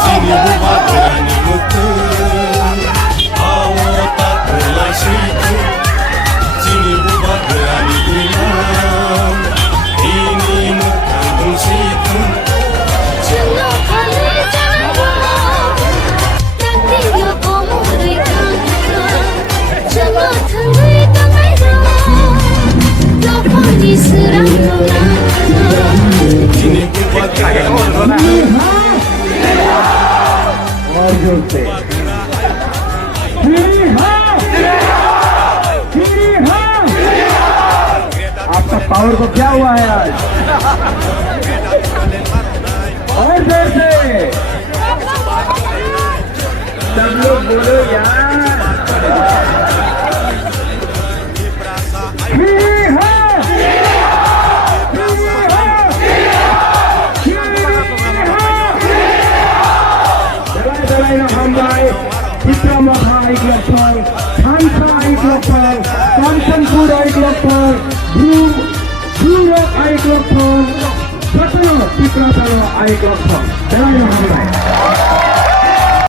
Sini buat berani mutu, awak tak boleh situ. Sini buat berani bilang, ini bukan situ. Jangan kali jangan, nanti dia kamu berikan. Jangan tunggu tangan dong, lupa diserang orang. Sini buat berani mutu. और जोर से आपका power को क्या हुआ है आज? और जोर से सब लोग बोलो यार। Citramaha Iglopal, Thansa Iglopal, Kanchanpur Iglopal, Bhuro Iglopal, Satano Citrasano Iglopal.